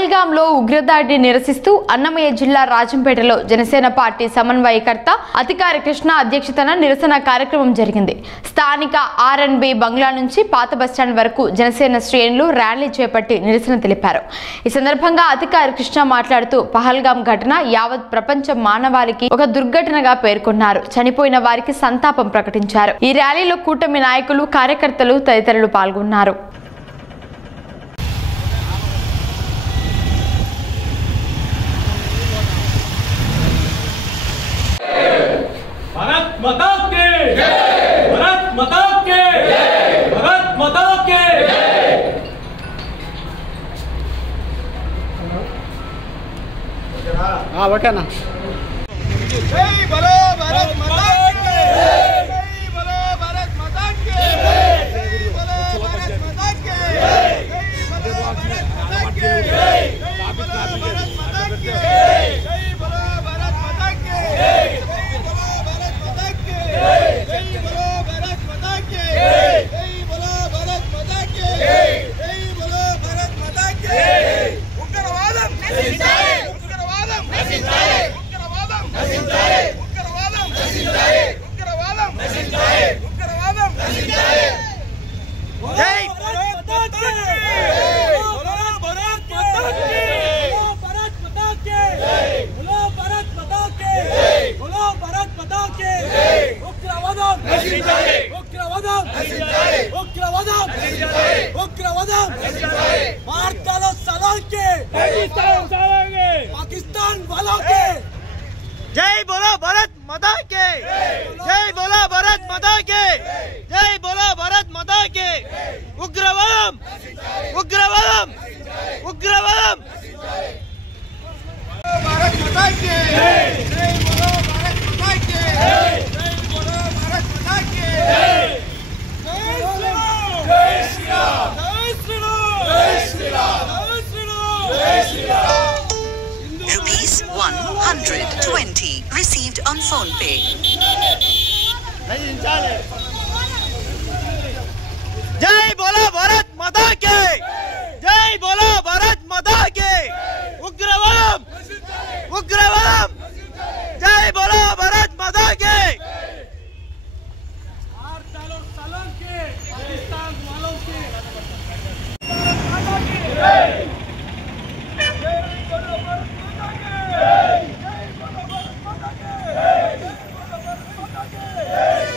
పహల్గాంలో ఉగ్రదాడిని నిరసిస్తూ అన్నమయ్య జిల్లా రాజంపేటలో జనసేన పార్టీ సమన్వయకర్త అధికారి కృష్ణ అధ్యక్షతన నిరసన కార్యక్రమం జరిగింది. స్థానిక ఆర్ఎన్బి బంగ్లా నుంచి పాత బస్టాండ్ వరకు జనసేన శ్రేణులు ర్యాలీ చేపట్టి నిరసన తెలిపారు. ఈ సందర్భంగా అధికారి కృష్ణ మాట్లాడుతూ పహల్గాం ఘటన యావత్ ప్రపంచ మానవాళికి ఒక దుర్ఘటనగా పేర్కొన్నారు. చనిపోయిన వారికి సంతాపం ప్రకటించారు. ఈ ర్యాలీలో కూటమి నాయకులు, కార్యకర్తలు తదితరులు పాల్గొన్నారు. माता के भारत माता के भारत माता के हाँ ओके ना जय बोलो भारत माता के जय बोलो भारत माता के जय बोलो भारत माता के जय बोलो भारत माता के जय बोलो भारत माता के जय बोलो भारत माता के जय बोलो भारत माता के जय बोलो भारत माता के जय बोलो भारत माता के जय बोलो भारत माता के उग्रवादम नశించాలి उग्रवादम नశించాలి उग्रवादम नశించాలి उग्रवादम नశించాలి उग्रवादम नశించాలి उग्रवादम नశించాలి जय भारत माता के बोलो भारत माता के भारत माता के बोलो भारत माता के बोलो भारत माता के उग्रवादम नశించాలి उग्रवादम नశించాలి उग्रवादम नశించాలి उग्रवादम नశించాలి भारत सालों के पाकिस्तान वालों के जय बोलो भारत माता के जय बोलो भारत माता के जय बोलो भारत माता के उग्रवादम उग्रवादम उग्रवादम भारत माता के जय बोलो भारत माता के जय बोलो भारत माता के जय श्री राम जय श्री राम जय श्री राम जय श्री राम जय Shri Ram ₹120 received on PhonePe. जय बोलो भारत माता के जय बोलो भारत माता के उग्रवादम उग्रवादम जय बोलो भारत माता के सालों के पाकिस्तान वालों के भारत माता के भारत माता के बोलो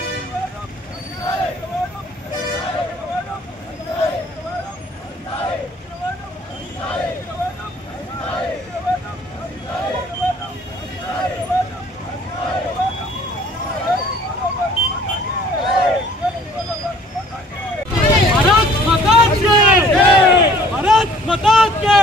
भारत माता के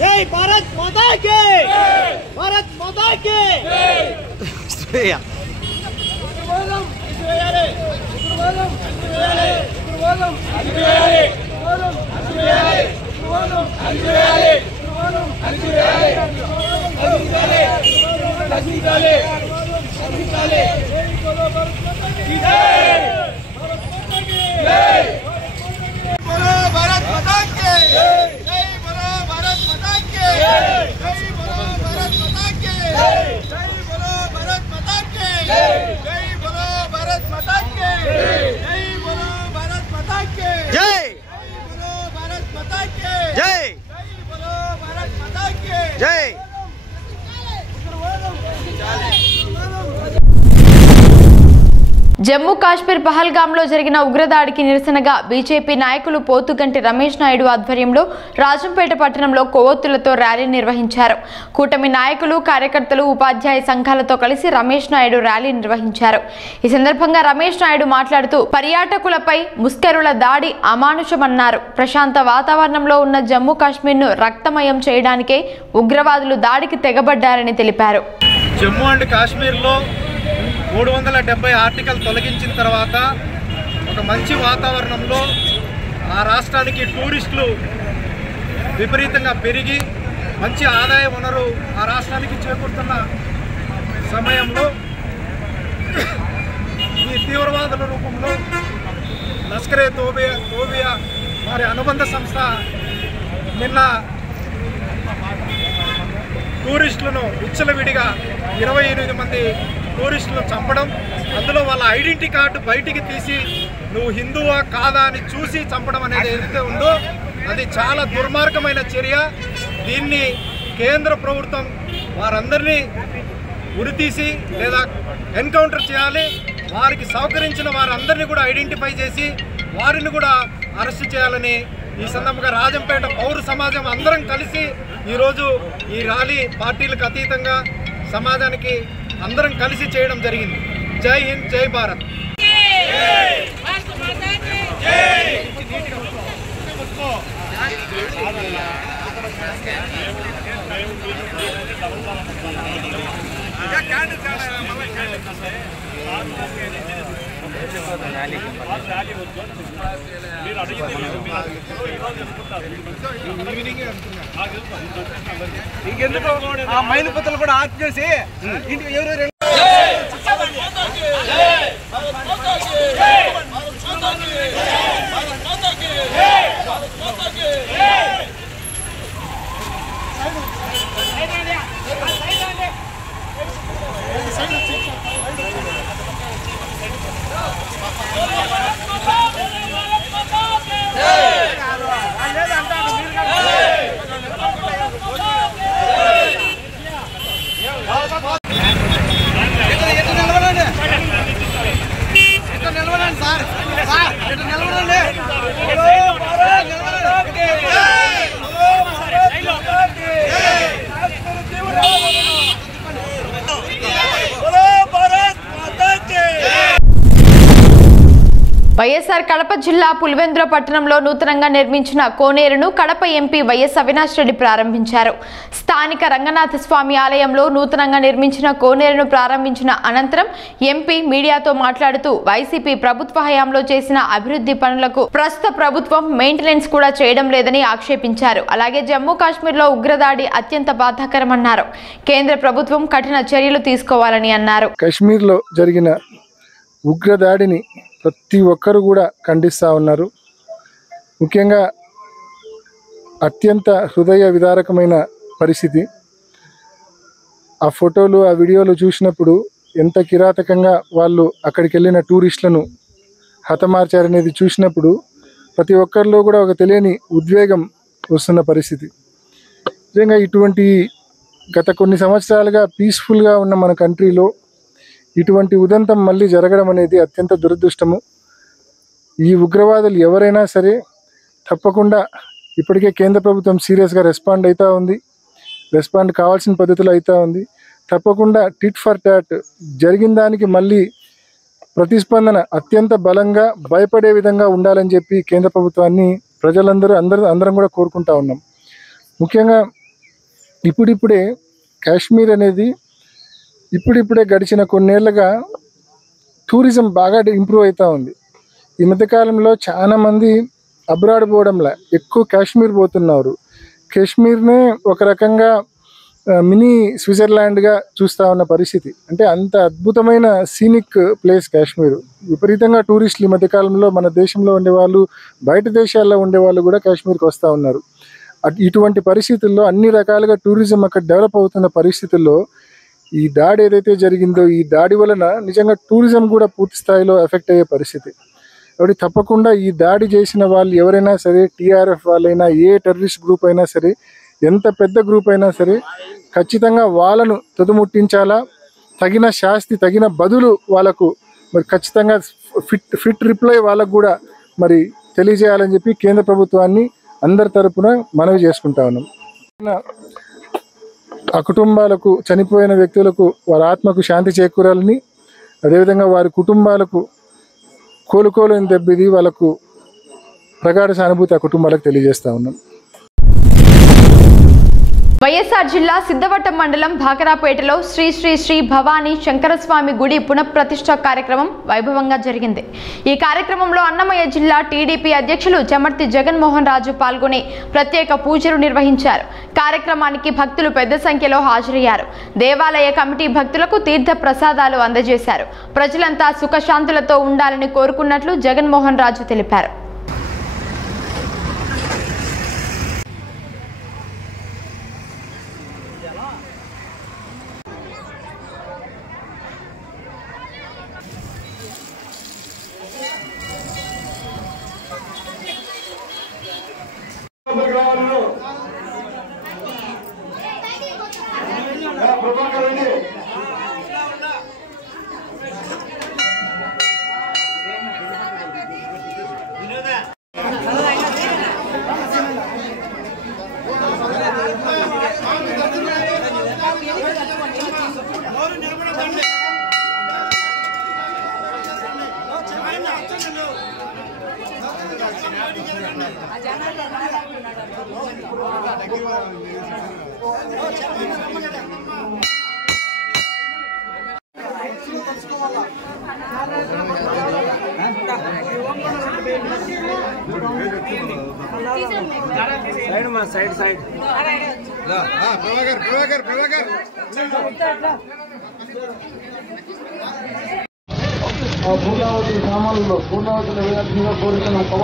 जय बोलो भारत माता के जय बोलो भारत माता के जय बोलो भारत माता के जय बोलो भारत माता के जय बोलो भारत माता के जय बोलो भारत माता के जय बोलो भारत माता के जय జమ్మూ కాశ్మీర్ పహల్గాంలో జరిగిన ఉగ్రదాడికి నిరసనగా బీజేపీ నాయకులు పోతుగంటి రమేష్ నాయుడు ఆధ్వర్యంలో రాజంపేట పట్టణంలో కొవ్వొత్తులతో ర్యాలీ నిర్వహించారు. కూటమి నాయకులు, కార్యకర్తలు, ఉపాధ్యాయ సంఘాలతో కలిసి రమేష్ నాయుడు ర్యాలీ నిర్వహించారు. ఈ సందర్భంగా రమేష్ నాయుడు మాట్లాడుతూ పర్యాటకులపై ముష్కరుల దాడి అమానుషమన్నారు. ప్రశాంత వాతావరణంలో ఉన్న జమ్మూ కాశ్మీర్ను రక్తమయం చేయడానికే ఉగ్రవాదులు దాడికి తెగబడ్డారని తెలిపారు. జమ్మూ అండ్ కాశ్మీర్లో 370 ఆర్టికల్ తొలగించిన తర్వాత ఒక మంచి వాతావరణంలో ఆ రాష్ట్రానికి టూరిస్టులు విపరీతంగా పెరిగి మంచి ఆదాయ వనరు ఆ రాష్ట్రానికి చేకూరుతున్న సమయంలో ఈ తీవ్రవాదుల రూపంలో లష్కరే తోబియా వారి అనుబంధ సంస్థ నిన్న టూరిస్టులను విచ్చలవిడిగా 28 మంది టూరిస్టులను చంపడం, అందులో వాళ్ళ ఐడెంటిటీ కార్డు బయటికి తీసి నువ్వు హిందువా కాదా అని చూసి చంపడం అనేది ఏదైతే ఉందో అది చాలా దుర్మార్గమైన చర్య. దీన్ని కేంద్ర ప్రభుత్వం వారందరినీ ఉరితీసి లేదా ఎన్కౌంటర్ చేయాలి. వారికి సహకరించిన వారందరినీ కూడా ఐడెంటిఫై చేసి వారిని కూడా అరెస్ట్ చేయాలని ఈ సందర్భంగా రాజంపేట పౌర సమాజం అందరం కలిసి ఈరోజు ఈ ర్యాలీ పార్టీలకు అతీతంగా సమాజానికి అందరం కలిసి చేయడం జరిగింది. జై హింద్, జై భారత్. ఇంకెందుకు ఆ మైలుపత్తులు కూడా ఆఫ్ చేసి ఇంటికి ఎవరు వైఎస్ఆర్ కడప జిల్లా పులివెందుల పట్టణంలో నూతనంగా నిర్మించిన కోనేరును కడప ఎంపీ వైఎస్ అవినాష్ రెడ్డి ప్రారంభించారు. స్థానిక రంగనాథ స్వామి ఆలయంలో నూతనంగా నిర్మించిన కోనేరును ప్రారంభించిన అనంతరం ఎంపీ మీడియాతో మాట్లాడుతూ వైసీపీ ప్రభుత్వ హయాంలో చేసిన అభివృద్ధి పనులకు ప్రస్తుత ప్రభుత్వం మెయింటెనెన్స్ కూడా చేయడం లేదని ఆక్షేపించారు. అలాగే జమ్మూ కాశ్మీర్లో ఉగ్రదాడి అత్యంత బాధాకరమన్నారు. కేంద్ర ప్రభుత్వం కఠిన చర్యలు తీసుకోవాలని అన్నారు. కాశ్మీర్లో జరిగిన ఉగ్రదాడిని ప్రతి ఒక్కరు కూడా ఖండిస్తూ ఉన్నారు. ముఖ్యంగా అత్యంత హృదయ విదారకమైన పరిస్థితి. ఆ ఫోటోలు ఆ వీడియోలు చూసినప్పుడు ఎంత కిరాతకంగా వాళ్ళు అక్కడికి వెళ్ళిన టూరిస్టులను హతమార్చారనేది చూసినప్పుడు ప్రతి ఒక్కరిలో కూడా ఒక తెలియని ఉద్వేగం వస్తున్న పరిస్థితి. నిజంగా ఇటువంటి గత కొన్ని సంవత్సరాలుగా పీస్ఫుల్గా ఉన్న మన కంట్రీలో ఇటువంటి ఉదంతం మళ్ళీ జరగడం అనేది అత్యంత దురదృష్టము. ఈ ఉగ్రవాదులు ఎవరైనా సరే తప్పకుండా ఇప్పటికే కేంద్ర ప్రభుత్వం సీరియస్గా రెస్పాండ్ అవుతూ ఉంది, రెస్పాండ్ కావాల్సిన పద్ధతిలో అవుతూ ఉంది. తప్పకుండా టిట్ ఫర్ టాట్ జరిగిన దానికి మళ్ళీ ప్రతిస్పందన అత్యంత బలంగా భయపడే విధంగా ఉండాలని చెప్పి కేంద్ర ప్రభుత్వాన్ని అందరం కూడా కోరుకుంటా ఉన్నాం. ముఖ్యంగా ఇప్పుడిప్పుడే కాశ్మీర్ అనేది ఇప్పుడిప్పుడే గడిచిన కొన్నేళ్లుగా టూరిజం బాగా ఇంప్రూవ్ అవుతూ ఉంది. ఈ మధ్యకాలంలో చాలామంది అబ్రాడ్ పోవడంలా ఎక్కువ కాశ్మీర్ పోతున్నారు. కాశ్మీర్నే ఒక రకంగా మినీ స్విట్జర్లాండ్గా చూస్తూ ఉన్న పరిస్థితి. అంటే అంత అద్భుతమైన సీనిక్ ప్లేస్ కాశ్మీర్. విపరీతంగా టూరిస్టులు ఈ మధ్యకాలంలో మన దేశంలో ఉండేవాళ్ళు, బయట దేశాల్లో ఉండేవాళ్ళు కూడా కాశ్మీర్కి వస్తూ ఉన్నారు. ఇటువంటి పరిస్థితుల్లో అన్ని రకాలుగా టూరిజం అక్కడ డెవలప్ అవుతున్న పరిస్థితుల్లో ఈ దాడి ఏదైతే జరిగిందో ఈ దాడి వలన నిజంగా టూరిజం కూడా పూర్తి స్థాయిలో ఎఫెక్ట్ అయ్యే పరిస్థితి. కాబట్టి తప్పకుండా ఈ దాడి చేసిన వాళ్ళు ఎవరైనా సరే, టీఆర్ఎఫ్ వాళ్ళైనా, ఏ టెర్రరిస్ట్ గ్రూప్ అయినా సరే, ఎంత పెద్ద గ్రూప్ అయినా సరే, ఖచ్చితంగా వాళ్ళను తుదముట్టించాలా. తగిన శాస్తి, తగిన బదులు వాళ్ళకు మరి ఖచ్చితంగా ఫిట్ రిప్లై వాళ్ళకు కూడా మరి తెలియజేయాలని చెప్పి కేంద్ర ప్రభుత్వాన్ని అందరి తరపున మనవి చేసుకుంటా ఉన్నాం. ఆ కుటుంబాలకు, చనిపోయిన వ్యక్తులకు వారి ఆత్మకు శాంతి చేకూరాలని, అదేవిధంగా వారి కుటుంబాలకు కోలుకోలేని దెబ్బది వాళ్ళకు ప్రగాఢ సానుభూతి ఆ కుటుంబాలకు తెలియజేస్తూ ఉన్నాం. వైఎస్ఆర్ జిల్లా సిద్ధవటం మండలం భాకరాపేటలో శ్రీ శ్రీ శ్రీ భవానీ శంకరస్వామి గుడి పునఃప్రతిష్ఠ కార్యక్రమం వైభవంగా జరిగింది. ఈ కార్యక్రమంలో అన్నమయ్య జిల్లా టీడీపీ అధ్యక్షులు చెమర్తి జగన్మోహన్ రాజు పాల్గొని ప్రత్యేక పూజలు నిర్వహించారు. కార్యక్రమానికి భక్తులు పెద్ద సంఖ్యలో హాజరయ్యారు. దేవాలయ కమిటీ భక్తులకు తీర్థ ప్రసాదాలు అందజేశారు. ప్రజలంతా సుఖశాంతులతో ఉండాలని కోరుకున్నట్లు జగన్మోహన్ రాజు తెలిపారు.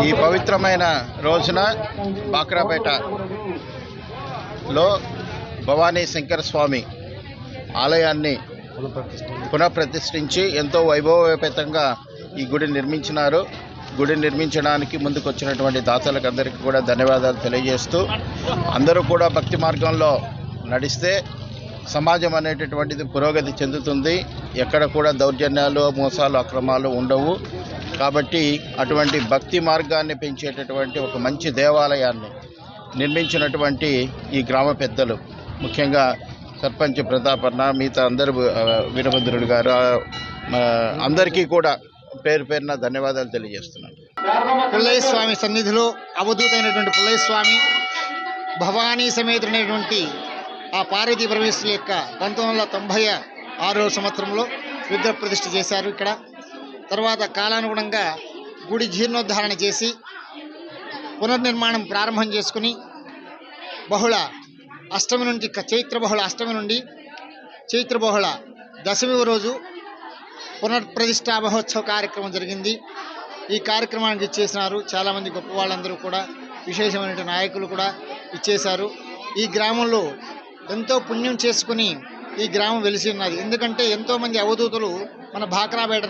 ఈ పవిత్రమైన రోజున బాక్రాపేటలో భవానీ శంకర స్వామి ఆలయాన్ని పునఃప్రతిష్ఠించి ఎంతో వైభవోపేతంగా ఈ గుడి నిర్మించినారు. గుడి నిర్మించడానికి ముందుకు వచ్చినటువంటి దాతలకు అందరికీ కూడా ధన్యవాదాలు తెలియజేస్తూ, అందరూ కూడా భక్తి మార్గంలో నడిస్తే సమాజం అనేటటువంటిది పురోగతి చెందుతుంది. ఎక్కడ కూడా దౌర్జన్యాలు, మోసాలు, అక్రమాలు ఉండవు. కాబట్టి అటువంటి భక్తి మార్గాన్ని పెంచేటటువంటి ఒక మంచి దేవాలయాన్ని నిర్మించినటువంటి ఈ గ్రామ పెద్దలు, ముఖ్యంగా సర్పంచ్ ప్రతాపన్న, మిగతా అందరూ వీరభద్రుడు గారు, అందరికీ కూడా పేరు పేరున ధన్యవాదాలు తెలియజేస్తున్నాను. పుల్లయ్య స్వామి సన్నిధిలో అవధూతైనటువంటి పుల్లయ్య స్వామి భవానీ సమేతుడైనటువంటి ఆ పార్వతీ పరమేశ్వరుల యొక్క 1996వ సంవత్సరంలో విగ్రహ ప్రతిష్ఠ చేశారు. ఇక్కడ తర్వాత కాలానుగుణంగా గుడి జీర్ణోద్ధారణ చేసి పునర్నిర్మాణం ప్రారంభం చేసుకుని బహుళ అష్టమి నుండి చైత్ర బహుళ అష్టమి నుండి చైత్ర బహుళ దశమి రోజు పునర్ప్రతిష్ఠా మహోత్సవ కార్యక్రమం జరిగింది. ఈ కార్యక్రమానికి ఇచ్చేసినారు చాలామంది గొప్ప వాళ్ళందరూ కూడా, విశేషమైన నాయకులు కూడా ఇచ్చేశారు. ఈ గ్రామంలో ఎంతో పుణ్యం చేసుకుని ఈ గ్రామం వెలిసి ఉన్నది. ఎందుకంటే ఎంతోమంది అవధూతులు మన బాక్రాపేట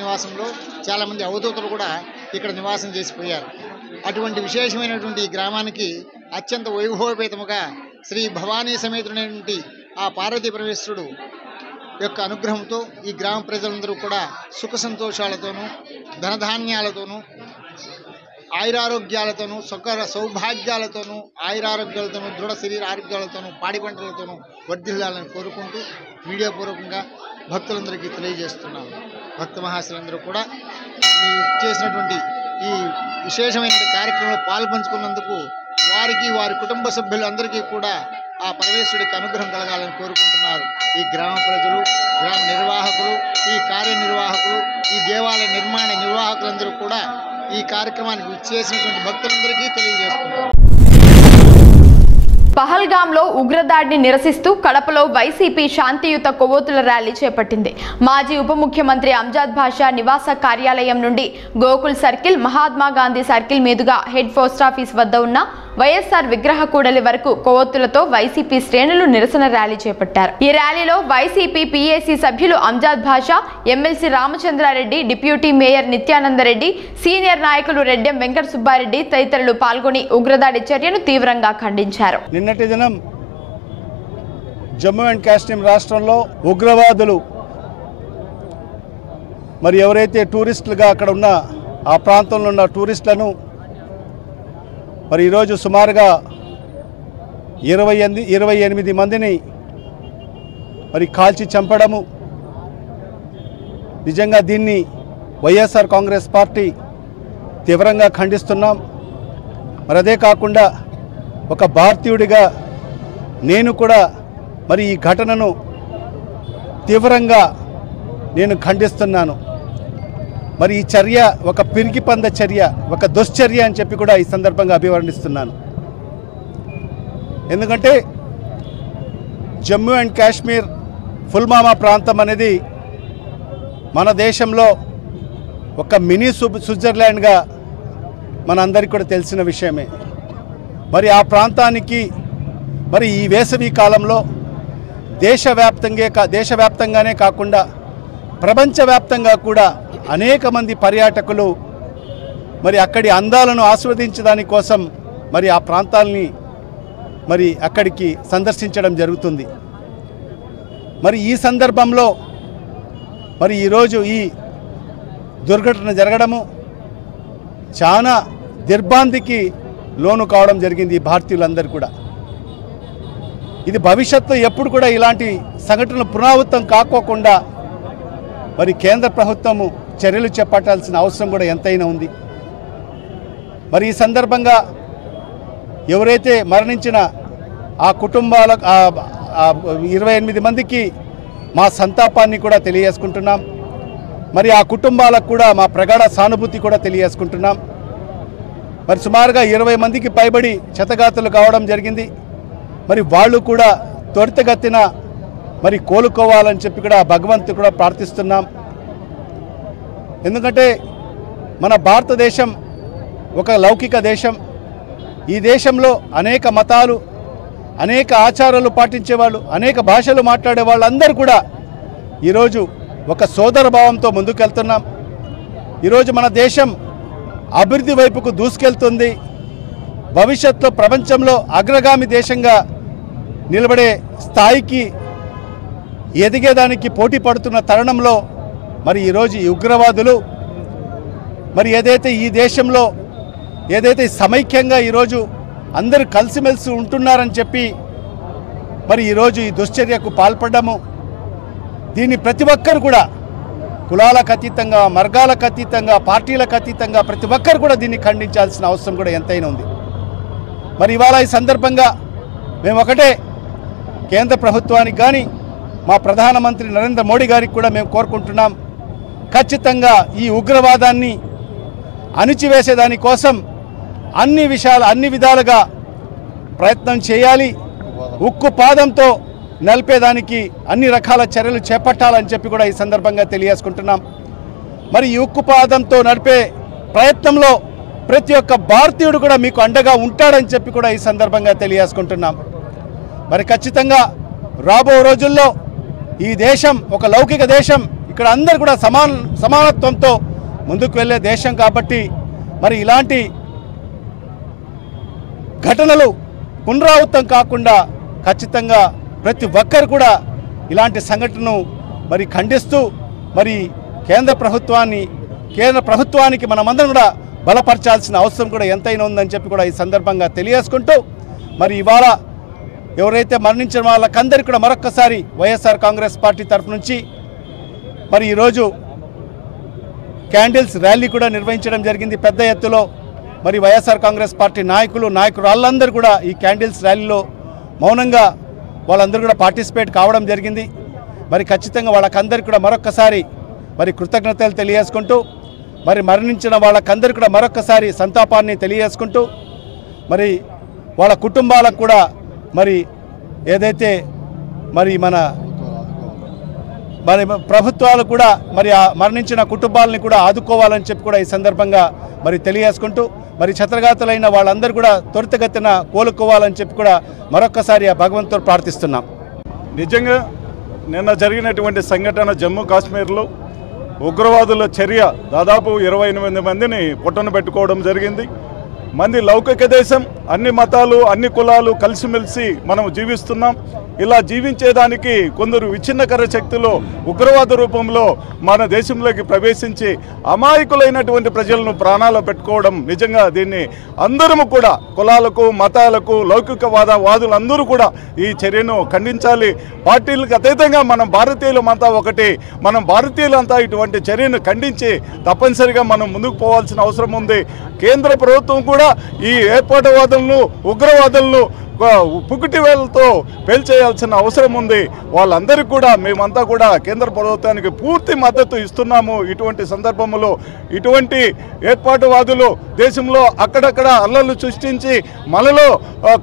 నివాసంలో చాలామంది అవధూతులు కూడా ఇక్కడ నివాసం చేసిపోయారు. అటువంటి విశేషమైనటువంటి ఈ గ్రామానికి అత్యంత వైభవపేతముగా శ్రీ భవానీ సమేతుడైనటువంటి ఆ పార్వతీ పరమేశ్వరుడు యొక్క అనుగ్రహంతో ఈ గ్రామ ప్రజలందరూ కూడా సుఖ సంతోషాలతోనూ, ధనధాన్యాలతోనూ, ఆయురారోగ్యాలతోనూ, సౌభాగ్యాలతోనూ, ఆయురారోగ్యాలతోనూ, దృఢ శరీర ఆరోగ్యాలతోనూ, పాడి పంటలతోనూ వర్ధిల్లాలని కోరుకుంటూ మీడియా పూర్వకంగా భక్తులందరికీ తెలియజేస్తున్నాము. భక్త మహాశయులందరూ కూడా ఈ చేసినటువంటి ఈ విశేషమైన కార్యక్రమంలో పాల్పంచుకున్నందుకు వారికి, వారి కుటుంబ సభ్యులందరికీ కూడా ఆ పరమేశ్వరుడికి అనుగ్రహం కలగాలని కోరుకుంటున్నారు. ఈ గ్రామ ప్రజలు, గ్రామ నిర్వాహకులు, ఈ కార్యనిర్వాహకులు, ఈ దేవాలయ నిర్మాణ నిర్వాహకులందరూ కూడా ఈ కార్యక్రమానికి విచ్చేసినటువంటి భక్తులందరికీ తెలియజేస్తున్నారు. పహల్గాంలో ఉగ్రదాడిని నిరసిస్తూ కడపలో వైసీపీ శాంతియుత కొవ్వొత్తుల ర్యాలీ చేపట్టింది. మాజీ ఉప ముఖ్యమంత్రి అంజాద్ బాషా నివాస కార్యాలయం నుండి గోకుల్ సర్కిల్, మహాత్మా గాంధీ సర్కిల్ మీదుగా హెడ్ పోస్ట్ ఆఫీస్ వద్ద ఉన్న వైఎస్ఆర్ విగ్రహ కూడలి వరకు కొవ్వొత్తులతో వైసీపీ శ్రేణులు నిరసన ర్యాలీ చేపట్టారు. ఈ ర్యాలీలో వైసీపీ పీఏసీ సభ్యులు Amzad Basha, MLC Ramachandra Reddy, deputy mayor Nithyananda Reddy, senior నాయకులు రెడ్డెం వెంకట సుబ్బారెడ్డి తదితరులు పాల్గొని ఉగ్రదాడి చర్యను తీవ్రంగా ఖండించారు. నిన్నటి దినం జమ్మూ అండ్ కాశ్మీర్ రాష్ట్రంలో ఉగ్రవాదులు మరి ఎవరైతే టూరిస్టులుగా అక్కడ ఉన్న ఆ ప్రాంతంలో ఉన్న టూరిస్టులను మరి ఈరోజు సుమారుగా 28 మందిని మరి కాల్చి చంపడము, నిజంగా దీన్ని వైఎస్ఆర్ కాంగ్రెస్ పార్టీ తీవ్రంగా ఖండిస్తున్నాం. మరి అదే కాకుండా ఒక భారతీయుడిగా నేను కూడా మరి ఈ ఘటనను తీవ్రంగా నేను ఖండిస్తున్నాను. మరి ఈ చర్య ఒక పిరికిపంద చర్య, ఒక దుశ్చర్య అని చెప్పి కూడా ఈ సందర్భంగా అభివర్ణిస్తున్నాను. ఎందుకంటే జమ్మూ అండ్ కాశ్మీర్ పుల్వామా ప్రాంతం అనేది మన దేశంలో ఒక మినీ స్విట్జర్లాండ్గా మనందరికీ కూడా తెలిసిన విషయమే. మరి ఆ ప్రాంతానికి మరి ఈ వేసవి కాలంలో దేశవ్యాప్తంగానే కాకుండా ప్రపంచవ్యాప్తంగా కూడా అనేక మంది పర్యాటకులు మరి అక్కడి అందాలను ఆస్వాదించడానికి కోసం మరి ఆ ప్రాంతాలని మరి అక్కడికి సందర్శించడం జరుగుతుంది. మరి ఈ సందర్భంలో మరి ఈరోజు ఈ దుర్ఘటన జరగడము చాలా దిగ్భ్రాంతికి లోను కావడం జరిగింది ఈ భారతీయులందరూ కూడా. ఇది భవిష్యత్తులో ఎప్పుడు కూడా ఇలాంటి సంఘటనలు పునరావృతం కాకోకుండా మరి కేంద్ర ప్రభుత్వము చర్యలు చేపట్టాల్సిన అవసరం కూడా ఎంతైనా ఉంది. మరి ఈ సందర్భంగా ఎవరైతే మరణించిన ఆ కుటుంబాల 28 మందికి మా సంతాపాన్ని కూడా తెలియజేసుకుంటున్నాం. మరి ఆ కుటుంబాలకు కూడా మా ప్రగాఢ సానుభూతి కూడా తెలియజేసుకుంటున్నాం. మరి సుమారుగా 20 మందికి పైబడి క్షతగాతులు కావడం జరిగింది. మరి వాళ్ళు కూడా త్వరితగతిన మరి కోలుకోవాలని చెప్పి కూడా భగవంతుడు కూడా ప్రార్థిస్తున్నాం. ఎందుకంటే మన భారతదేశం ఒక లౌకిక దేశం. ఈ దేశంలో అనేక మతాలు, అనేక ఆచారాలు పాటించేవాళ్ళు, అనేక భాషలు మాట్లాడే వాళ్ళందరూ కూడా ఈరోజు ఒక సోదర భావంతో ముందుకెళ్తున్నాం. ఈరోజు మన దేశం అభివృద్ధి వైపుకు దూసుకెళ్తుంది. భవిష్యత్తులో ప్రపంచంలో అగ్రగామి దేశంగా నిలబడే స్థాయికి ఎదిగేదానికి పోటీ పడుతున్న తరుణంలో మరి ఈరోజు ఈ ఉగ్రవాదులు మరి ఏదైతే ఈ దేశంలో ఏదైతే సమైక్యంగా ఈరోజు అందరూ కలిసిమెలిసి ఉంటున్నారని చెప్పి మరి ఈరోజు ఈ దుశ్చర్యకు పాల్పడము, దీన్ని ప్రతి ఒక్కరు కూడా కులాలకు అతీతంగా, వర్గాలకు అతీతంగా, పార్టీలకు అతీతంగా ప్రతి ఒక్కరు కూడా దీన్ని ఖండించాల్సిన అవసరం కూడా ఎంతైనా ఉంది. మరి ఇవాళ ఈ సందర్భంగా మేము ఒకటే కేంద్ర ప్రభుత్వానికి కానీ మా ప్రధానమంత్రి నరేంద్ర మోడీ గారికి కూడా మేము కోరుకుంటున్నాం, ఖచ్చితంగా ఈ ఉగ్రవాదాన్ని అణిచివేసేదానికోసం అన్ని విధాలుగా ప్రయత్నం చేయాలి. ఉక్కు పాదంతో నలిపేదానికి అన్ని రకాల చర్యలు చేపట్టాలని చెప్పి కూడా ఈ సందర్భంగా తెలియజేసుకుంటున్నాం. మరి ఈ ఉక్కు పాదంతో నడిపే ప్రయత్నంలో ప్రతి ఒక్క భారతీయుడు కూడా మీకు అండగా ఉంటాడని చెప్పి కూడా ఈ సందర్భంగా తెలియజేసుకుంటున్నాం. మరి ఖచ్చితంగా రాబో రోజుల్లో ఈ దేశం ఒక లౌకిక దేశం. ఇక్కడ అందరూ కూడా సమానత్వంతో ముందుకు వెళ్ళే దేశం కాబట్టి మరి ఇలాంటి ఘటనలు పునరావృతం కాకుండా ఖచ్చితంగా ప్రతి ఒక్కరు కూడా ఇలాంటి సంఘటనను మరి ఖండిస్తూ మరి కేంద్ర ప్రభుత్వానికి మనమందరం కూడా బలపరచాల్సిన అవసరం కూడా ఎంతైనా ఉందని చెప్పి కూడా ఈ సందర్భంగా తెలియజేసుకుంటూ మరి ఇవాళ ఎవరైతే మరణించిన వాళ్ళకందరికీ కూడా మరొక్కసారి వైఎస్ఆర్ కాంగ్రెస్ పార్టీ తరఫు నుంచి మరి ఈరోజు క్యాండిల్స్ ర్యాలీ కూడా నిర్వహించడం జరిగింది పెద్ద ఎత్తులో. మరి వైఎస్ఆర్ కాంగ్రెస్ పార్టీ నాయకురాళ్ళందరూ కూడా ఈ క్యాండిల్స్ ర్యాలీలో మౌనంగా వాళ్ళందరూ కూడా పార్టిసిపేట్ కావడం జరిగింది. మరి ఖచ్చితంగా వాళ్ళకందరికీ కూడా మరొక్కసారి మరి కృతజ్ఞతలు తెలియజేసుకుంటూ మరి మరణించిన వాళ్ళకందరికీ కూడా మరొక్కసారి సంతాపాన్ని తెలియజేసుకుంటూ మరి వాళ్ళ కుటుంబాలకు కూడా మరి ఏదైతే మరి మన ప్రభుత్వాలు కూడా మరి ఆ మరణించిన కుటుంబాలని కూడా ఆదుకోవాలని చెప్పి కూడా ఈ సందర్భంగా మరి తెలియజేసుకుంటూ మరి క్షతగాతులైన వాళ్ళందరూ కూడా త్వరితగతిన కోలుకోవాలని చెప్పి కూడా మరొక్కసారి ఆ భగవంతుడు ప్రార్థిస్తున్నాం. నిజంగా నిన్న జరిగినటువంటి సంఘటన జమ్మూ కాశ్మీర్లో ఉగ్రవాదుల చర్య దాదాపు 28 మందిని పొట్టన పెట్టుకోవడం జరిగింది. మంది లౌకిక దేశం, అన్ని మతాలు అన్ని కులాలు కలిసిమెలిసి మనం జీవిస్తున్నాం. ఇలా జీవించేదానికి కొందరు విచ్ఛిన్నకర శక్తులు ఉగ్రవాద రూపంలో మన దేశంలోకి ప్రవేశించి అమాయకులైనటువంటి ప్రజలను ప్రాణాలు పెట్టుకోవడం నిజంగా దీన్ని అందరము కూడా కులాలకు మతాలకు లౌకికవాదులందరూ కూడా ఈ చర్యను ఖండించాలి. పార్టీలకు అతీతంగా మనం భారతీయులమంతా ఒకటి, మనం భారతీయులంతా ఇటువంటి చర్యను ఖండించి తప్పనిసరిగా మనం ముందుకు పోవాల్సిన అవసరం ఉంది. కేంద్ర ప్రభుత్వం కూడా ఈ ఏర్పాటువాదులను ఉగ్రవాదులను పుకుటి వేలతో పేల్చేయాల్సిన అవసరం ఉంది. వాళ్ళందరికీ కూడా మేమంతా కూడా కేంద్ర ప్రభుత్వానికి పూర్తి మద్దతు ఇస్తున్నాము. ఇటువంటి సందర్భంలో ఇటువంటి ఏర్పాటువాదులు దేశంలో అక్కడక్కడ అల్లర్లు సృష్టించి మనలో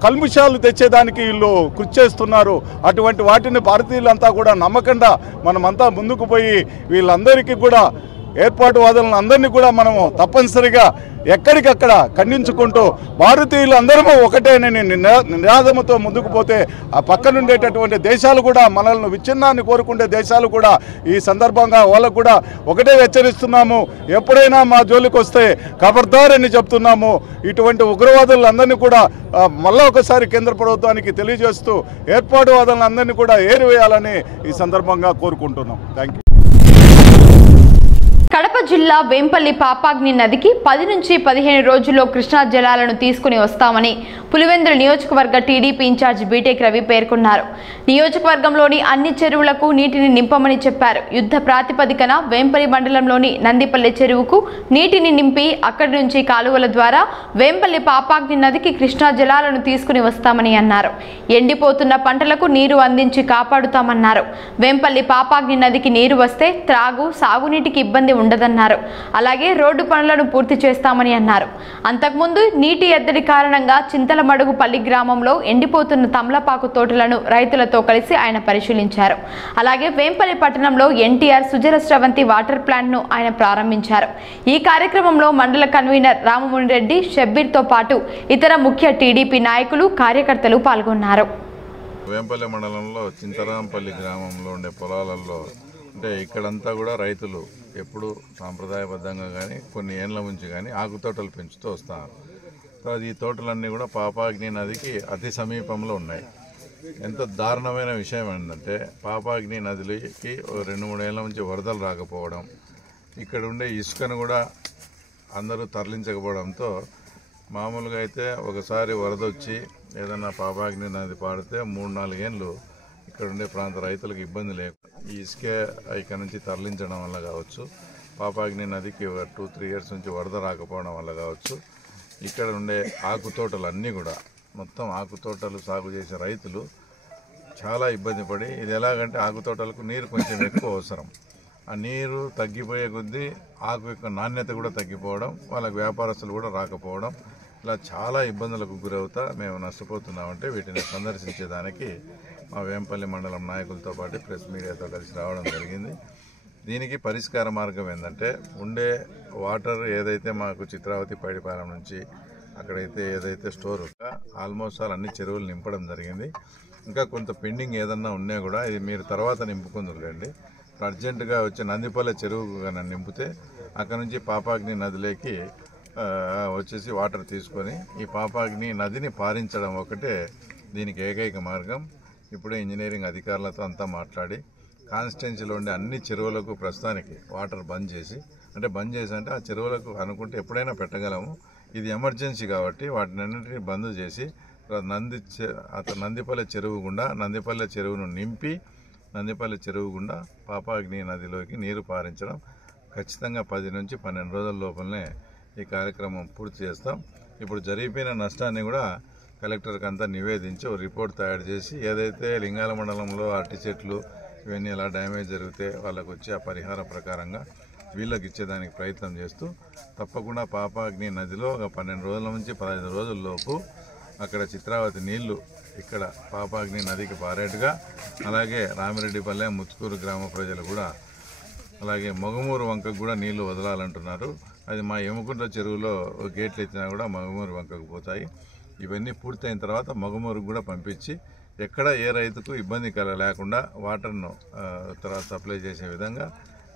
కల్ముషాలు తెచ్చేదానికి వీళ్ళు కృషి చేస్తున్నారు. అటువంటి వాటిని భారతీయులంతా కూడా నమ్మకుండా మనమంతా ముందుకు పోయి వీళ్ళందరికీ కూడా ఏర్పాటువాదులను అందరినీ కూడా మనము తప్పనిసరిగా ఎక్కడికక్కడ ఖండించుకుంటూ భారతీయులు అందరము ఒకటేనని నినాదముతో ముందుకు పోతే ఆ పక్కనుండేటటువంటి దేశాలు కూడా మనల్ని విచ్ఛిన్నాన్ని కోరుకునే దేశాలు కూడా ఈ సందర్భంగా వాళ్ళకు కూడా ఒకటే హెచ్చరిస్తున్నాము. ఎప్పుడైనా మా జోలికి వస్తే ఖబర్దార్ అని చెప్తున్నాము. ఇటువంటి ఉగ్రవాదులందరినీ కూడా మళ్ళా ఒకసారి కేంద్ర ప్రభుత్వానికి తెలియజేస్తూ ఏర్పాటువాదులందరినీ కూడా ఏరివేయాలని ఈ సందర్భంగా కోరుకుంటున్నాం. Thank you. కడప జిల్లా వేంపల్లి పాపాగ్ని నదికి 10 నుంచి 15 రోజుల్లో కృష్ణా జలాలను తీసుకుని వస్తామని పులివెందుల నియోజకవర్గ టీడీపీ ఇన్ఛార్జ్ బీటెక్ రవి పేర్కొన్నారు. నియోజకవర్గంలోని అన్ని చెరువులకు నీటిని నింపమని చెప్పారు. యుద్ధ ప్రాతిపదికన వేంపల్లి మండలంలోని నందిపల్లి చెరువుకు నీటిని నింపి అక్కడి నుంచి కాలువల ద్వారా వేంపల్లి పాపాగ్ని నదికి కృష్ణా జలాలను తీసుకుని వస్తామని అన్నారు. ఎండిపోతున్న పంటలకు నీరు అందించి కాపాడుతామన్నారు. వేంపల్లి పాపాగ్ని నదికి నీరు వస్తే త్రాగు సాగునీటికి ఇబ్బంది ఉండదన్నారు. అలాగే రోడ్డు పనులను పూర్తి చేస్తామని అన్నారు. అంతకుముందు నీటి ఎద్దడి కారణంగా చింతలమడుగుపల్లి గ్రామంలో ఎండిపోతున్న తమలపాకు తోటలను రైతులతో కలిసి ఆయన పరిశీలించారు. అలాగే వేంపల్లి పట్టణంలో ఎన్టీఆర్ సుజల స్రవంతి వాటర్ ప్లాంట్ ను ఆయన ప్రారంభించారు. ఈ కార్యక్రమంలో మండల కన్వీనర్ రామమునిరెడ్డి, షబ్బీర్తో పాటు ఇతర ముఖ్య టీడీపీ నాయకులు, కార్యకర్తలు పాల్గొన్నారు. వేంపల్లి మండలంలో చింతరాంపల్లి గ్రామంలో ఉండే పొలాలలో అంటే ఇక్కడంతా కూడా రైతులు ఎప్పుడు సాంప్రదాయబద్ధంగా కానీ కొన్ని ఏళ్ల నుంచి కానీ ఆకు తోటలు పెంచుతూ వస్తున్నారు. తర్వాత ఈ తోటలన్నీ కూడా పాపాగ్ని నదికి అతి సమీపంలో ఉన్నాయి. ఎంత దారుణమైన విషయం ఏంటంటే పాపాగ్ని నదికి 2-3 ఏళ్ల నుంచి వరదలు రాకపోవడం, ఇక్కడ ఉండే ఇసుకను కూడా అందరూ తరలించకపోవడంతో మామూలుగా అయితే ఒకసారి వరద వచ్చి ఏదన్నా పాపాగ్ని నది పాడితే 3-4 ఏళ్ళు ఇక్కడ ఉండే ప్రాంత రైతులకు ఇబ్బంది లేకుండా ఈ ఇసుకే ఇక్కడ నుంచి తరలించడం వల్ల కావచ్చు, పాపాగ్ని నదికి 2-3 ఇయర్స్ నుంచి వరద రాకపోవడం వల్ల కావచ్చు, ఇక్కడ ఉండే ఆకు తోటలు అన్నీ కూడా మొత్తం ఆకు తోటలు సాగు చేసే రైతులు చాలా ఇబ్బంది పడి, ఇది ఎలాగంటే ఆకు తోటలకు నీరు కొంచెం ఎక్కువ అవసరం. ఆ నీరు తగ్గిపోయే కొద్దీ ఆకు యొక్క నాణ్యత కూడా తగ్గిపోవడం, వాళ్ళకి వ్యాపారస్తులు కూడా రాకపోవడం, ఇలా చాలా ఇబ్బందులకు గురవుతా మేము నష్టపోతున్నామంటే వీటిని సందర్శించేదానికి మా వేంపల్లి మండలం నాయకులతో పాటు ప్రెస్ మీడియాతో కలిసి రావడం జరిగింది. దీనికి పరిష్కార మార్గం ఏంటంటే ఉండే వాటర్ ఏదైతే మాకు చిత్రావతి పైడిపాలెం నుంచి అక్కడైతే ఏదైతే స్టోర్ ఆల్మోస్ట్ అన్ని చెరువులు నింపడం జరిగింది. ఇంకా కొంత పెండింగ్ ఏదన్నా ఉన్నా కూడా ఇది మీరు తర్వాత నింపుకుందురులేండి. అర్జెంటుగా వచ్చే నందిపల్లె చెరువు కానీ నింపితే అక్కడ నుంచి పాపాగ్ని నదిలోకి వచ్చేసి వాటర్ తీసుకొని ఈ పాపాగ్ని నదిని పారించడం ఒకటే దీనికి ఏకైక మార్గం. ఇప్పుడే ఇంజనీరింగ్ అధికారులతో అంతా మాట్లాడి కాన్స్టిట్యున్సీలో ఉండే అన్ని చెరువులకు ప్రస్తుతానికి వాటర్ బంద్ చేసి అంటే ఆ చెరువులకు అనుకుంటే ఎప్పుడైనా పెట్టగలము, ఇది ఎమర్జెన్సీ కాబట్టి వాటిని అన్నింటినీ బంద్ చేసి నందిపల్లె చెరువు గుండా నందిపల్లె చెరువును నింపి నందిపల్లె చెరువు గుండా పాపాగ్ని నదిలోకి నీరు పారించడం ఖచ్చితంగా 10 నుంచి 12 రోజుల లోపలనే ఈ కార్యక్రమం పూర్తి చేస్తాం. ఇప్పుడు జరిగిపోయిన నష్టాన్ని కూడా కలెక్టర్కి అంతా నివేదించి ఒక రిపోర్ట్ తయారు చేసి ఏదైతే లింగాల మండలంలో అరటి చెట్లు ఇవన్నీ ఎలా డ్యామేజ్ జరిగితే వాళ్ళకు వచ్చి ఆ పరిహార ప్రకారంగా వీళ్ళకి ఇచ్చేదానికి ప్రయత్నం చేస్తూ తప్పకుండా పాపాగ్ని నదిలో ఒక 12 రోజుల నుంచి 15 రోజుల లోపు అక్కడ చిత్రావతి నీళ్లు ఇక్కడ పాపాగ్ని నదికి పారేట్టుగా, అలాగే రామిరెడ్డిపల్లె ముత్తుకూరు గ్రామ ప్రజలు కూడా అలాగే మొగమూరు వంకకు కూడా నీళ్లు వదలాలంటున్నారు. అది మా ఎముకుంట చెరువులో గేట్లు ఎత్తినా కూడా మొగమూరు వంకకు పోతాయి. ఇవన్నీ పూర్తయిన తర్వాత మొగమూరుకు కూడా పంపించి ఎక్కడ ఏ రైతుకు ఇబ్బంది లేకుండా వాటర్ను తర్వాత సప్లై చేసే విధంగా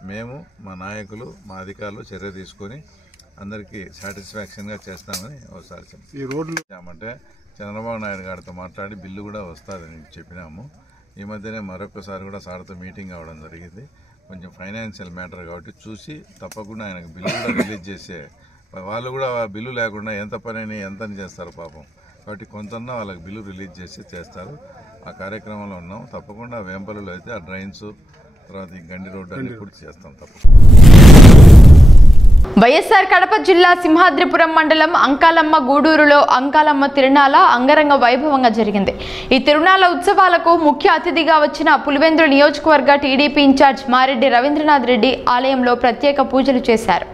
మేము మా నాయకులు మా అధికారులు చర్య తీసుకొని అందరికీ సాటిస్ఫాక్షన్గా చేస్తామని ఒకసారి ఈ రోడ్లు అంటే చంద్రబాబు నాయుడు గారితో మాట్లాడి బిల్లు కూడా వస్తుందని చెప్పినాము. ఈ మధ్యనే మరొకసారి కూడా సార్తో మీటింగ్ అవ్వడం జరిగింది. కొంచెం ఫైనాన్షియల్ మ్యాటర్ కాబట్టి చూసి తప్పకుండా ఆయనకు బిల్లు కూడా రిలీజ్ చేసే, వాళ్ళు కూడా బిల్లు లేకుండా ఎంత పనిని ఎంతని చేస్తారు పాపం, కాబట్టి కొంతన్నా వాళ్ళకి బిల్లు రిలీజ్ చేసి చేస్తారు. ఆ కార్యక్రమంలో ఉన్నాం. తప్పకుండా వేంపల్లిలో అయితే ఆ డ్రైన్స్ తర్వాత ఈ గండి రోడ్డు అన్ని పూర్తి చేస్తాం తప్పకుండా. వైఎస్ఆర్ కడప జిల్లా సింహాద్రిపురం మండలం అంకాలమ్మ గూడూరులో అంకాలమ్మ తిరునాళ అంగరంగ వైభవంగా జరిగింది. ఈ తిరునాళ ఉత్సవాలకు ముఖ్య అతిథిగా వచ్చిన పులివెందుల నియోజకవర్గ టీడీపీ ఇన్ఛార్జ్ మారెడ్డి రవీంద్రనాథ్ రెడ్డి ఆలయంలో ప్రత్యేక పూజలు చేశారు.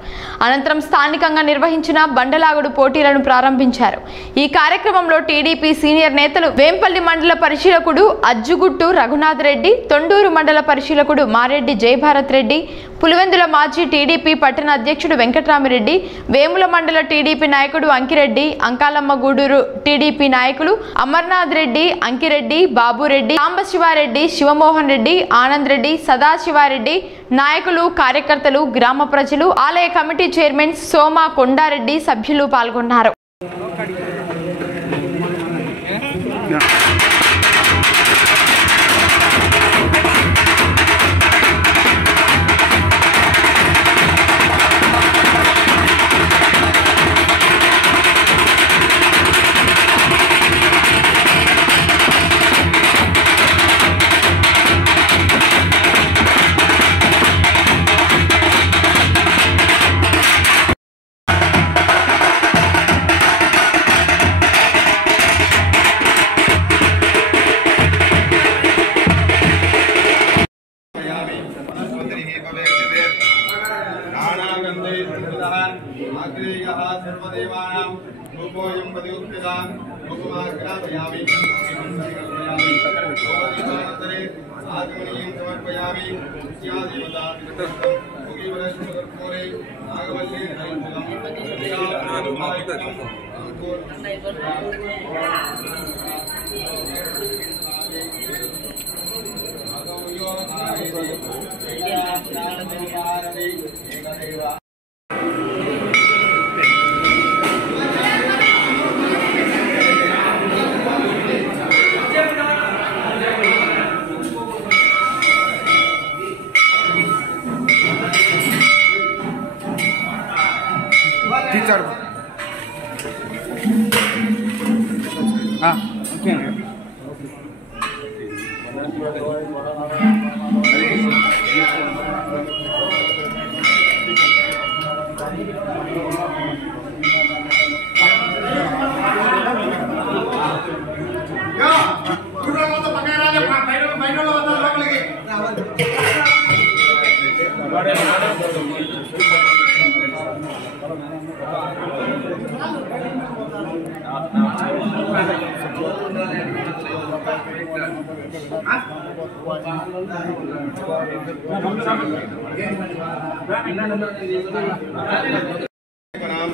అనంతరం స్థానికంగా నిర్వహించిన బండలాగుడు పోటీలను ప్రారంభించారు. ఈ కార్యక్రమంలో టీడీపీ సీనియర్ నేతలు వేంపల్లి మండల పరిశీలకుడు అజ్జుగుట్టు రఘునాథ్ రెడ్డి, తొండూరు మండల పరిశీలకుడు మారెడ్డి జయభారత్ రెడ్డి, పులివెందుల మాజీ టీడీపీ పట్టణ అధ్యక్షుడు వెంకట్రామిరెడ్డి, వేముల మండల టీడీపీ నాయకుడు అంకిరెడ్డి, అంకాలమ్మ గూడూరు టీడీపీ నాయకులు అమర్నాథ్ రెడ్డి, అంకిరెడ్డి, బాబురెడ్డి, సాంబశివారెడ్డి, శివమోహన్ రెడ్డి, ఆనంద్ రెడ్డి, సదాశివారెడ్డి, నాయకులు, కార్యకర్తలు, గ్రామ ప్రజలు, ఆలయ కమిటీ చైర్మన్ సోమ కొండారెడ్డి సభ్యులు పాల్గొన్నారు.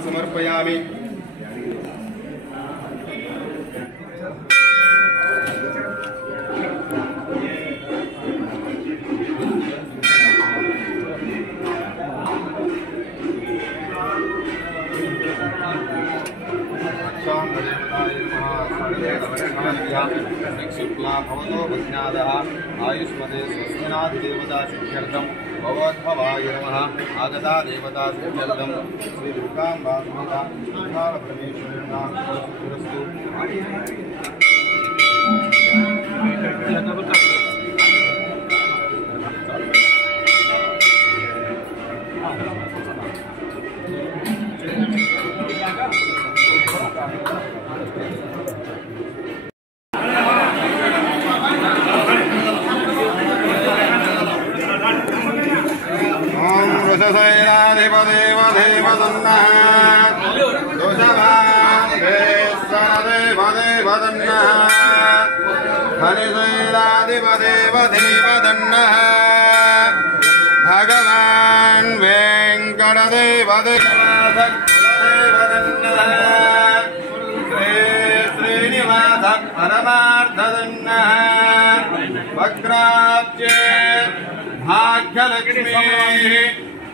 समर्पयामि। आयुष्मते स्वस्तिनादिदेवता सिद्ध्यर्थं भवद्भवाय नमः। आगता देवता सिद्ध्यर्थं श्री दुर्गाम्बा माता परमेश्वरिणा पुरस्तु। भगवान् श्रीनिवास परमार्थदन्नः वक्राब्जे भाग्यलक्ष्मी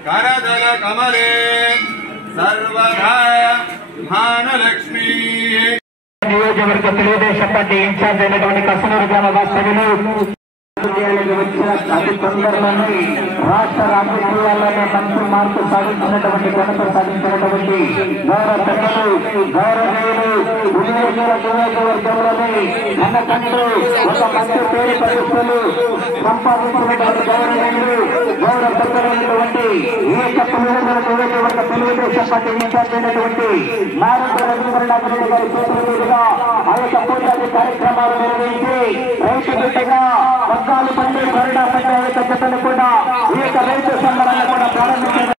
करदल कमले सर्वदा भानलक्ष्मी। నియోజకవర్గ తెలుగుదేశం పార్టీ ఇన్ఛార్జ్ అయినటువంటి కసనూరు గ్రామ వాస్తవ్యులు వచ్చిన అతి తొందరలోనే రాష్ట్ర రాజకీయాల్లోనే మంచి మార్పు సాధించినటువంటి ఘనత సాధించినటువంటి గౌరవ పెద్దలు గౌరవనీయులు నియోజకవర్గంలోని మనకంటూ ఒక మంచి పేరు ప్రతిష్టలు సంపాదించినటువంటి గౌరవనీయులు గౌరవ పెద్దలైనటువంటి నియోజకవర్గ తెలుగుదేశం పార్టీ ఇన్ఛార్జ్ అయినటువంటి నారాయణ రవీంద్రనాథ్ రెడ్డి గారి చేతుల మీదుగా ఆ యొక్క పూజాది కార్యక్రమాలు నిర్వహించి రైతు బిడ్డగా పద్నాలుగు మంది కరుణా పంచాయతీ జతను కూడా ఈ యొక్క రైతు సంబరాన్ని కూడా ప్రారంభించారు.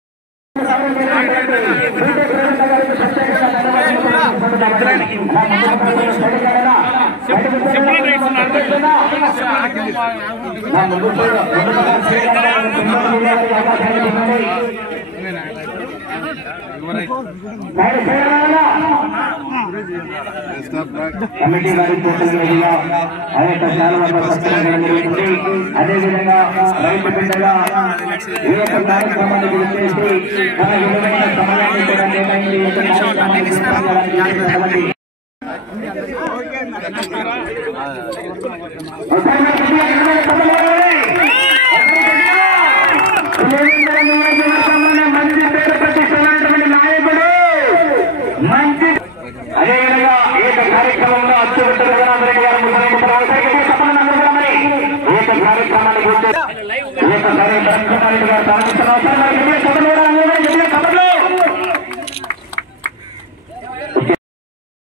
కమిటీ వారి సోషల్ మీడియా ఆ యొక్క అదేవిధంగా రైతు బిడ్డగా ఈ యొక్క కార్యక్రమాన్ని గుర్తించి తన విలువైన సమయాన్ని కూడా కేటాయించి ఈ యొక్క కార్యక్రమాన్ని మంచి పేరు ప్రతిష్టమైనటువంటి నాయకుడు మంచి అదేవిధంగా ఈ యొక్క కార్యక్రమంలో అచ్చుబెట్ట రఘునాథరెడ్డి గారు ఈ యొక్క కార్యక్రమాన్ని గురించి ఈ యొక్క కార్యక్రమాన్ని గారు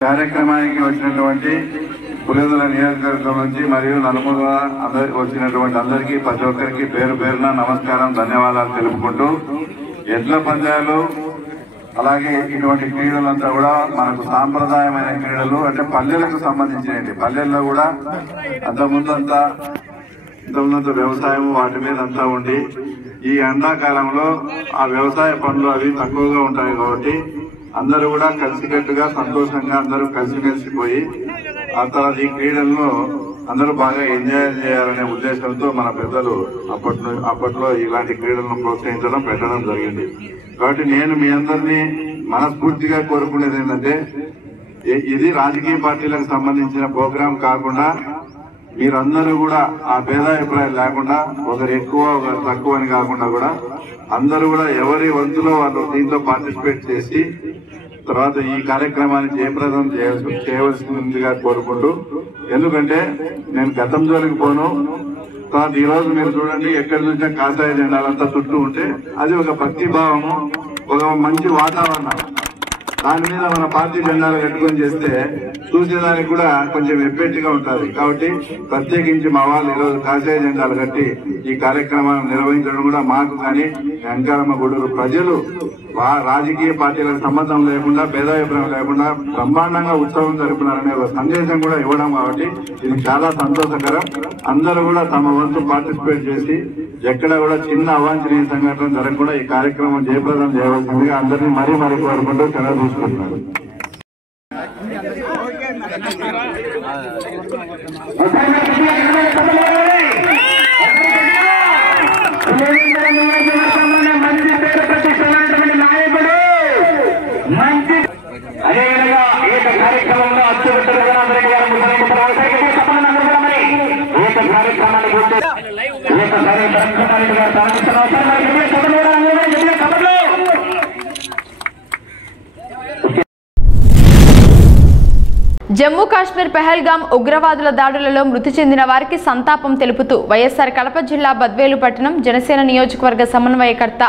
కార్యక్రమానికి వచ్చినటువంటి పులివెందుల నియోజకవర్గం నుంచి మరియు నలుమూల వచ్చినటువంటి అందరికీ ప్రతి ఒక్కరికి పేరు పేరున నమస్కారం ధన్యవాదాలు తెలుపుకుంటూ ఎడ్ల పందాలు అలాగే ఇటువంటి క్రీడలంతా కూడా మనకు సాంప్రదాయమైన క్రీడలు అంటే పల్లెలకు సంబంధించినవి. పల్లెల్లో కూడా ఇంతకుముందంతా వ్యవసాయం వాటి మీద అంతా ఉండి ఈ ఎండాకాలంలో ఆ వ్యవసాయ పనులు అవి తక్కువగా ఉంటాయి కాబట్టి అందరూ కూడా కలిసికట్టుగా సంతోషంగా అందరూ కలిసిమెలిసిపోయి ఆ తర్వాత ఈ క్రీడల్లో అందరూ బాగా ఎంజాయ్ చేయాలనే ఉద్దేశంతో మన పెద్దలు అప్పట్లో ఇలాంటి క్రీడలను ప్రోత్సహించడం పెట్టడం జరిగింది. కాబట్టి నేను మీ అందరినీ మనస్ఫూర్తిగా కోరుకునేది ఏంటంటే ఇది రాజకీయ పార్టీలకు సంబంధించిన ప్రోగ్రాం కాకుండా మీరందరూ కూడా ఆ భేదాభిప్రాయం లేకుండా ఒకరు ఎక్కువ ఒకరు తక్కువ అని కాకుండా కూడా అందరూ కూడా ఎవరి వంతులో వాళ్ళు దీంట్లో పార్టిసిపేట్ చేసి తర్వాత ఈ కార్యక్రమాన్ని జయప్రదం చేయవలసిందిగా కోరుకుంటూ, ఎందుకంటే నేను గతం జోలికి పోను. తర్వాత ఈ రోజు మీరు చూడండి ఎక్కడి నుంచే కాషాయ జెండాలంతా చుట్టూ ఉంటే అది ఒక భక్తి భావము, ఒక మంచి వాతావరణం. దాని మీద మన పార్టీ జెండాలు కట్టుకొని చేస్తే చూసేదానికి కూడా కొంచెం ఎఫెక్ట్గా ఉంటుంది. కాబట్టి ప్రత్యేకించి మా వాళ్ళు ఈరోజు కాషాయ జెండాలు కట్టి ఈ కార్యక్రమాన్ని నిర్వహించడం కూడా మాకు కానీ వెంకరమ్మ గూడూరు ప్రజలు రాజకీయ పార్టీలకు సంబంధం లేకుండా భేదాభిప్రాయం లేకుండా బ్రహ్మాండంగా ఉత్సవం జరుపుతున్నారనే ఒక సందేశం కూడా ఇవ్వడం కాబట్టి ఇది చాలా సంతోషకరం. అందరూ కూడా తమ వంతు పార్టిసిపేట్ చేసి ఎక్కడ కూడా చిన్న అవాంఛనీయ సంఘటన జరగకుండా ఈ కార్యక్రమం జయప్రదం చేయవలసిందిగా అందరినీ మరీ కోరుకుంటూ సెలవు తీసుకుంటున్నారు. మంచి పేరు ప్రతిష్టమైనటువంటి నాయకుడు మంచి అదేవిధంగా ఈ యొక్క కార్యక్రమంలో అచ్చుబెట్ట రఘునాథరెడ్డి గారు ఈ యొక్క కార్యక్రమాన్ని గురించి ఈ యొక్క కార్యక్రమాన్ని గారు సాధిస్తున్నారు. జమ్మూ కాశ్మీర్ పెహల్గాం ఉగ్రవాదుల దాడులలో మృతి చెందిన వారికి సంతాపం తెలుపుతూ వైఎస్ఆర్ కడప జిల్లా బద్వేలు పట్టణం జనసేన నియోజకవర్గ సమన్వయకర్త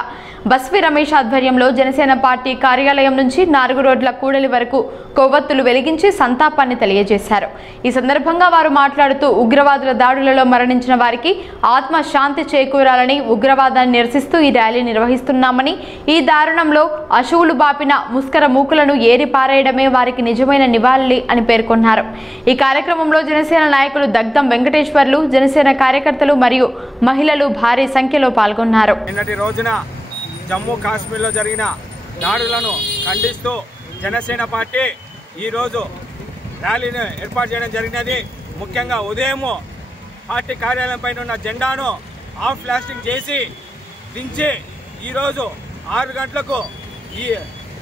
బస్వి రమేష్ ఆధ్వర్యంలో జనసేన పార్టీ కార్యాలయం నుంచి 4 రోడ్ల కూడలి వరకు కొవ్వొత్తులు వెలిగించి సంతాపాన్ని తెలియజేశారు. ఈ సందర్భంగా వారు మాట్లాడుతూ ఉగ్రవాదుల దాడులలో మరణించిన వారికి ఆత్మ శాంతి చేకూరాలని ఉగ్రవాదాన్ని నిరసిస్తూ ఈ ర్యాలీ నిర్వహిస్తున్నామని, ఈ దారుణంలో అశువులు బాపిన ముస్కర మూకులను ఏరి పారేయడమే వారికి నిజమైన నివాళి అని పేర్కొన్నారు. ఈ కార్యక్రమంలో జనసేన నాయకులు దగ్ధం వెంకటేశ్వర్లు, జనసేన కార్యకర్తలు మరియు మహిళలు భారీ సంఖ్యలో పాల్గొన్నారు. నిన్నటి రోజున జమ్మూ కాశ్మీర్లో జరిగిన దాడులను ఖండిస్తూ జనసేన పార్టీ ఈరోజు ర్యాలీని ఏర్పాటు చేయడం జరిగినది. ముఖ్యంగా ఉదయం పార్టీ కార్యాలయం పైన ఉన్న జెండాను ఆఫ్ ప్లాస్టింగ్ చేసి దించి ఈరోజు 6 గంటలకు ఈ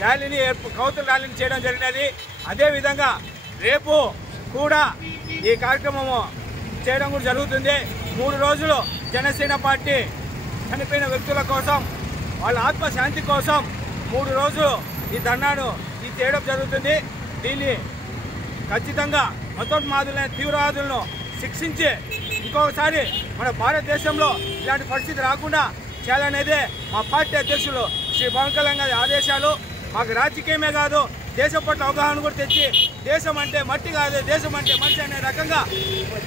ర్యాలీని కౌతుల ర్యాలీని చేయడం జరిగినది. అదేవిధంగా రేపు కూడా ఈ కార్యక్రమము చేయడం కూడా జరుగుతుంది. 3 రోజులు జనసేన పార్టీ చనిపోయిన వ్యక్తుల కోసం వాళ్ళ ఆత్మశాంతి కోసం 3 రోజులు ఈ ధర్నాను చేయడం జరుగుతుంది. దీన్ని ఖచ్చితంగా మతోన్మాదులైన తీవ్రవాదులను శిక్షించి ఇంకొకసారి మన భారతదేశంలో ఇలాంటి పరిస్థితి రాకుండా చేయాలనేదే మా పార్టీ అధ్యక్షులు శ్రీ పవన్ కళ్యాణ్ గారి ఆదేశాలు. మాకు రాజకీయమే కాదు, దేశం పట్ల అవగాహన కూడా తెచ్చి దేశం అంటే మట్టి కాదు, దేశం అంటే మనిషి అనే రకంగా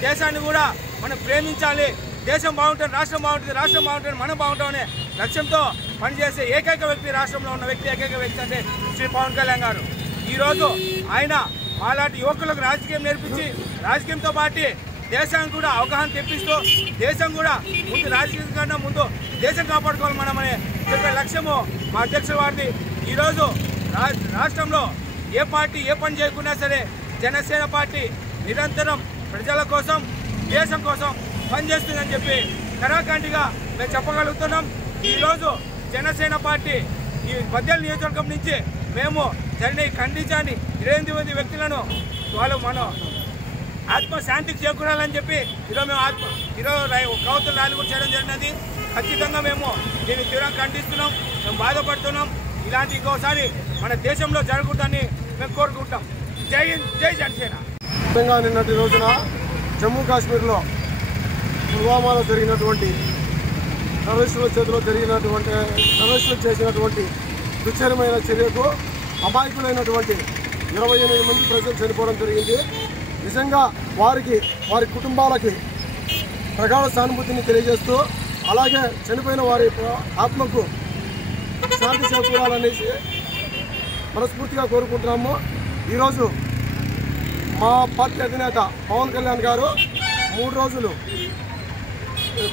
దేశాన్ని కూడా మనం ప్రేమించాలి. దేశం బాగుంటుంది, రాష్ట్రం బాగుంటుంది, రాష్ట్రం బాగుంటుంది, మనం బాగుంటామనే లక్ష్యంతో పనిచేసే ఏకైక వ్యక్తి, రాష్ట్రంలో ఉన్న వ్యక్తి ఏకైక వ్యక్తి అంటే శ్రీ పవన్ కళ్యాణ్ గారు. ఈరోజు ఆయన మాలాంటి యువకులకు రాజకీయం నేర్పించి రాజకీయంతో పాటు దేశానికి కూడా అవగాహన తెప్పిస్తూ దేశం కూడా ముందు రాజకీయం కన్నా ముందు దేశం కాపాడుకోవాలి మనమనే చెప్పే లక్ష్యము మా అధ్యక్షుల వారిది. ఈరోజు రాష్ట్రంలో ఏ పార్టీ ఏ పని చేయకున్నా సరే జనసేన పార్టీ నిరంతరం ప్రజల కోసం దేశం కోసం పనిచేస్తుందని చెప్పి కరాఖండిగా మేము చెప్పగలుగుతున్నాం. ఈరోజు జనసేన పార్టీ ఈ 18 నియోజకవర్గం నుంచి మేము జరిగిన ఈ ఖండించాన్ని 28 మంది వ్యక్తులను వాళ్ళు మనం ఆత్మశాంతికి చేకూరాలని చెప్పి ఈరోజు కౌతుల ర్యాలీ కూడా చేయడం జరిగినది. ఖచ్చితంగా మేము దీన్ని తీవ్రంగా ఖండిస్తున్నాం, మేము బాధపడుతున్నాం. ఇలాంటి ఇంకోసారి మన దేశంలో జరగకూడదని మేము కోరుకుంటాం. జై హింద్, జై జనసేన. ముఖ్యంగా నిన్నటి రోజున జమ్మూ కాశ్మీర్లో పుల్వామాలో జరిగినటువంటి టెర్రరిస్టుల చేతిలో టెర్రరిస్టులు చేసినటువంటి దుశ్చర్యమైన చర్యకు అమాయకులైనటువంటి 28 మంది ప్రజలు చనిపోవడం జరిగింది. నిజంగా వారి కుటుంబాలకి ప్రగాఢ సానుభూతిని తెలియజేస్తూ అలాగే చనిపోయిన వారి ఆత్మకు శాంతి చేకూరాలనేసి మనస్ఫూర్తిగా కోరుకుంటున్నాము. ఈరోజు మా పార్టీ అధినేత పవన్ కళ్యాణ్ గారు 3 రోజులు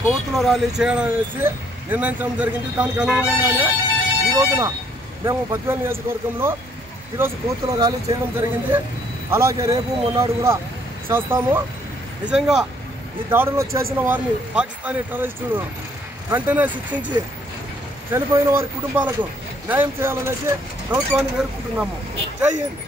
కొవ్వొత్తుల ర్యాలీ చేయాలనేసి నిర్ణయించడం జరిగింది. దానికి అనుగుణంగానే ఈ రోజున మేము బద్వేల్ నియోజకవర్గంలో ఈరోజు కొవ్వొత్తుల ర్యాలీ చేయడం జరిగింది. అలాగే రేపు మొన్నాడు కూడా చేస్తాము. నిజంగా ఈ దాడులో చేసిన వారిని పాకిస్తానీ టెర్రరిస్టులు వెంటనే శిక్షించి చనిపోయిన వారి కుటుంబాలకు న్యాయం చేయాలనేసి ప్రభుత్వాన్ని వేడుకుంటున్నాము. జై హింద్.